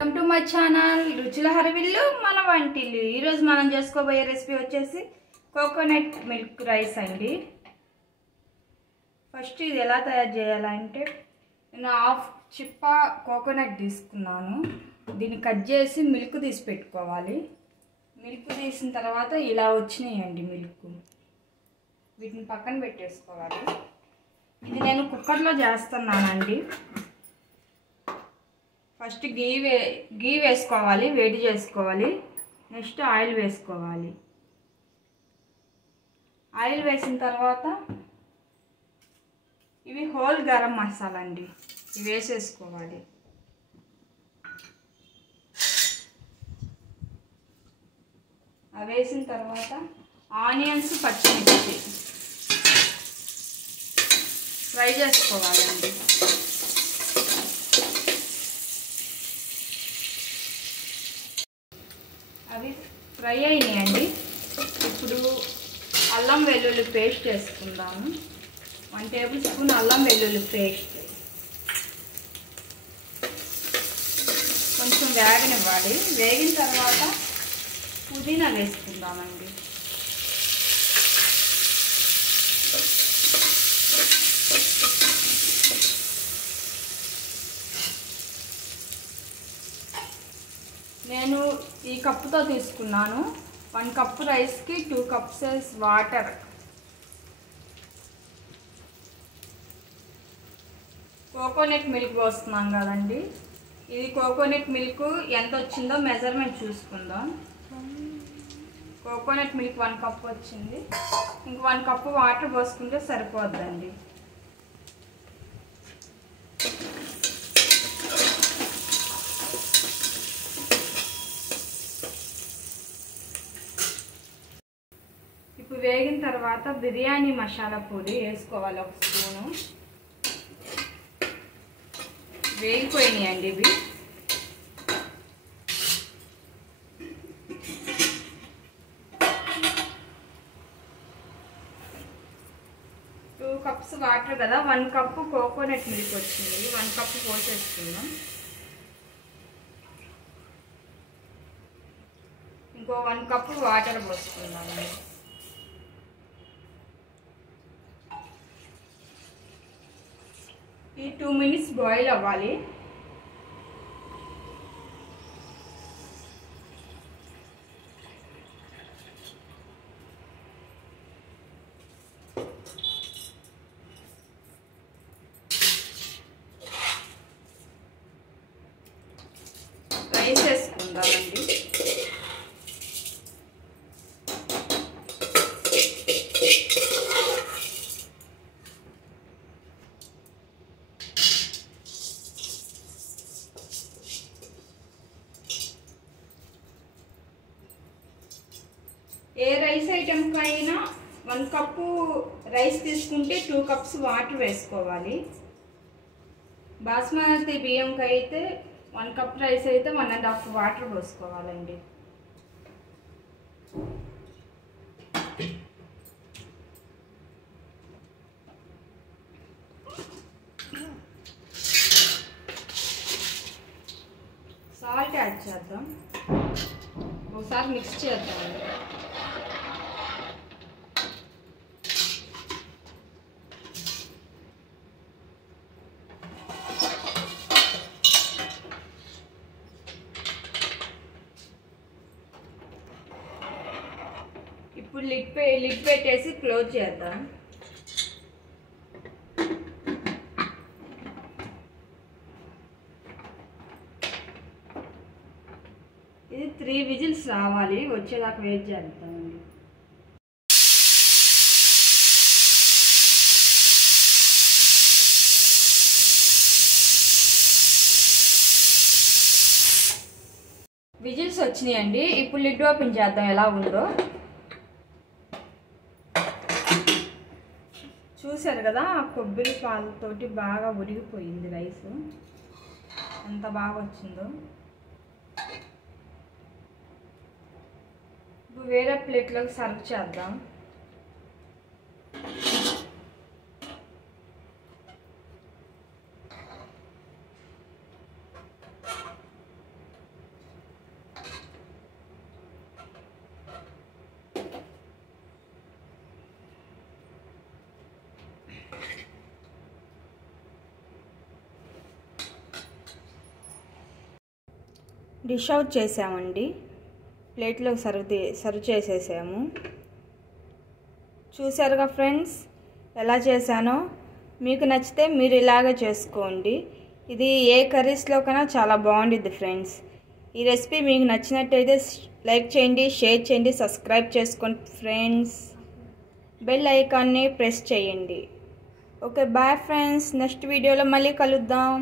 Welcome to my channel రుచుల హరివిల్లు మన వంటిల్లు. ఈరోజు మనం చేసుకోబోయే రెసిపీ వచ్చేసి కోకోనట్ మిల్క్ రైస్ అండి. ఫస్ట్ ఇది ఎలా తయారు చేయాలంటే, నేను హాఫ్ చిప్ప కోకోనట్ తీసుకున్నాను. దీన్ని కట్ చేసి మిల్క్ తీసి పెట్టుకోవాలి. మిల్క్ తీసిన తర్వాత ఇలా వచ్చినాయండి మిల్క్. వీటిని పక్కన పెట్టేసుకోవాలి. ఇది నేను కుక్కర్లో చేస్తున్నానండి. ఫస్ట్ గీ వేసుకోవాలి, వేడి చేసుకోవాలి. నెక్స్ట్ ఆయిల్ వేసుకోవాలి. ఆయిల్ వేసిన తర్వాత ఇవి హోల్ గరం మసాలా అండి, ఇవి వేసేసుకోవాలి. అవి వేసిన తర్వాత ఆనియన్స్, పచ్చిమిర్చి ఫ్రై చేసుకోవాలండి. అవి ఫ్రై అయినాయండి. ఇప్పుడు అల్లం వెల్లుల్లి పేస్ట్ వేసుకుందాము. 1 టేబుల్ స్పూన్ అల్లం వెల్లుల్లి పేస్ట్ కొంచెం వేగనివ్వాలి. వేగిన తర్వాత పుదీనా వేసుకుందామండి. నేను ఈ కప్పుతో తీసుకున్నాను. 1 కప్పు రైస్కి 2 కప్స్ వాటర్. కోకోనట్ మిల్క్ పోస్తున్నాం కదండి. ఇది కోకోనట్ మిల్క్ ఎంత వచ్చిందో మెజర్మెంట్ చూసుకుందాం. కోకోనట్ మిల్క్ 1 కప్ వచ్చింది. ఇంక 1 కప్పు వాటర్ పోసుకుంటే సరిపోద్దండి. ఇప్పుడు వేగిన తర్వాత బిర్యానీ మసాలా పొడి వేసుకోవాలి 1 స్పూను. వేగిపోయినాయండి ఇవి. టూ కప్స్ వాటర్ కదా, 1 కప్పు కోకోనట్ మిల్క్ వచ్చింది. 1 కప్పు పోసేసుకుందాం. ఇంకో 1 కప్పు వాటర్ పోసుకుందాం. ఈ 2 మినిట్స్ బాయిల్ అవ్వాలి. రైస్ వేసుకుందామండి. ఏ రైస్ ఐటెంకి అయినా 1 కప్పు రైస్ తీసుకుంటే 2 కప్స్ వాటర్ వేసుకోవాలి. బాస్మతి బియ్యంకి అయితే 1 కప్ రైస్ అయితే 1.5 వాటర్ పోసుకోవాలండి. సాల్ట్ యాడ్ చేద్దాం. ఒకసారి మిక్స్ చేద్దామండి. ఇప్పుడు లిడ్ పెట్టేసి క్లోజ్ చేద్దాం. ఇది 3 విజిల్స్ రావాలి, వచ్చేదాకా వెయిట్ చేద్దామండి. విజిల్స్ వచ్చినాయండి. ఇప్పుడు లిడ్ ఓపెన్ చేద్దాం ఎలా ఉందో. చూసారు కదా, కొబ్బరి పాలతోటి బాగా ఉడికిపోయింది రైస్. ఎంత బాగా వచ్చిందో. ఇప్పుడు వేరే ప్లేట్లోకి సర్వ్ చేద్దాం. డిష్ అవుట్ చేసామండి. ప్లేట్లో సర్వ్ చేసేసాము. చూసారుగా ఫ్రెండ్స్ ఎలా చేశానో. మీకు నచ్చితే మీరు ఇలాగే చేసుకోండి. ఇది ఏ కర్రీస్లో కన్నా చాలా బాగుండిద్ది ఫ్రెండ్స్. ఈ రెసిపీ మీకు నచ్చినట్టయితే లైక్ చేయండి, షేర్ చేయండి, సబ్స్క్రైబ్ చేసుకోండి ఫ్రెండ్స్. బెల్ ఐకాన్ని ప్రెస్ చేయండి. Okay bye friends. నెక్స్ట్ వీడియోలో మళ్ళీ కలుద్దాం.